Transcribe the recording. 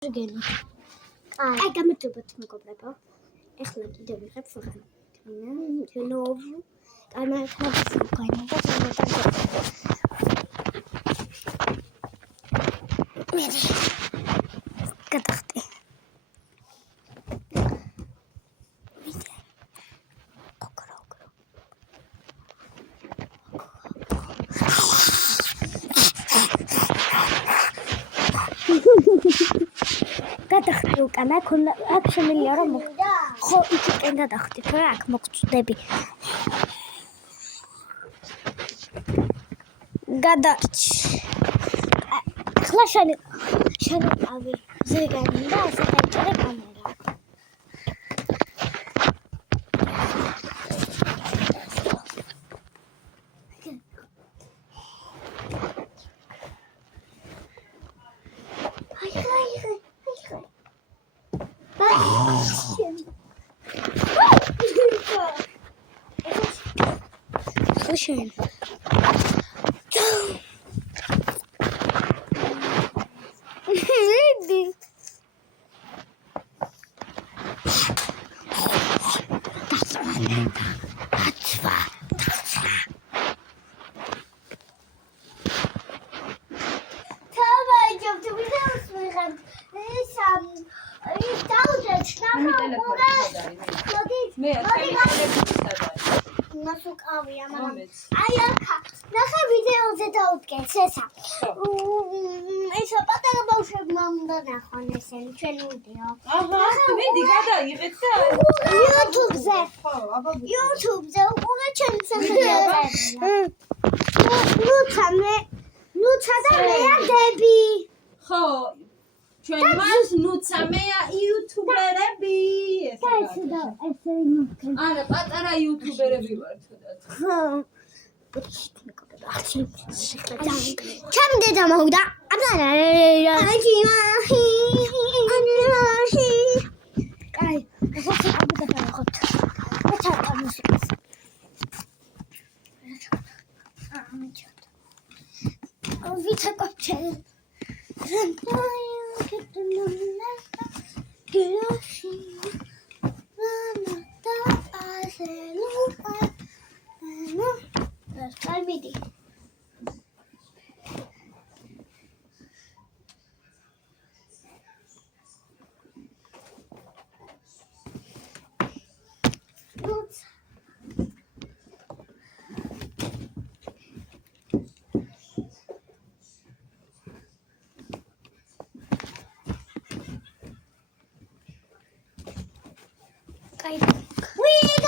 გენი. აი, გამარჯობათ მეგობრებო. ეხლა კიდევ ვიღებ ნოვ. კამერას გვაინდა და გადახტე. გადახტე უკან აქ შემიძლია რომ ხო იქიდან გადახტე თორე აქ მოგწდები გადაჭ ახლა შენყავი ზეგანი და ასე დაიჭერე კამერა Слушай. Иди. მასუკავია მაგრამ აი ახლა ნახე ვიდეოზე დაუდგეს ესა ესა პატარა ბავშვებმა უნდა ნახონ ესენი ჩვენი ვიდეო აჰა მიდი გადაიღეთ და YouTube-ზე ხო აბა YouTube-ზე უყურე ჩემს ვიდეოს ნუცა და მეა დები ხო ჩვენ მას ნუცა მეა იუთუბერები ესე არა პატარა იუთუბერები ვართ ხო ჩემ დედა მოვიდა კაი ახლა გადავიღოთ ეცარტა მუსიკას ვიცაკოჩე Salvidi. Wee!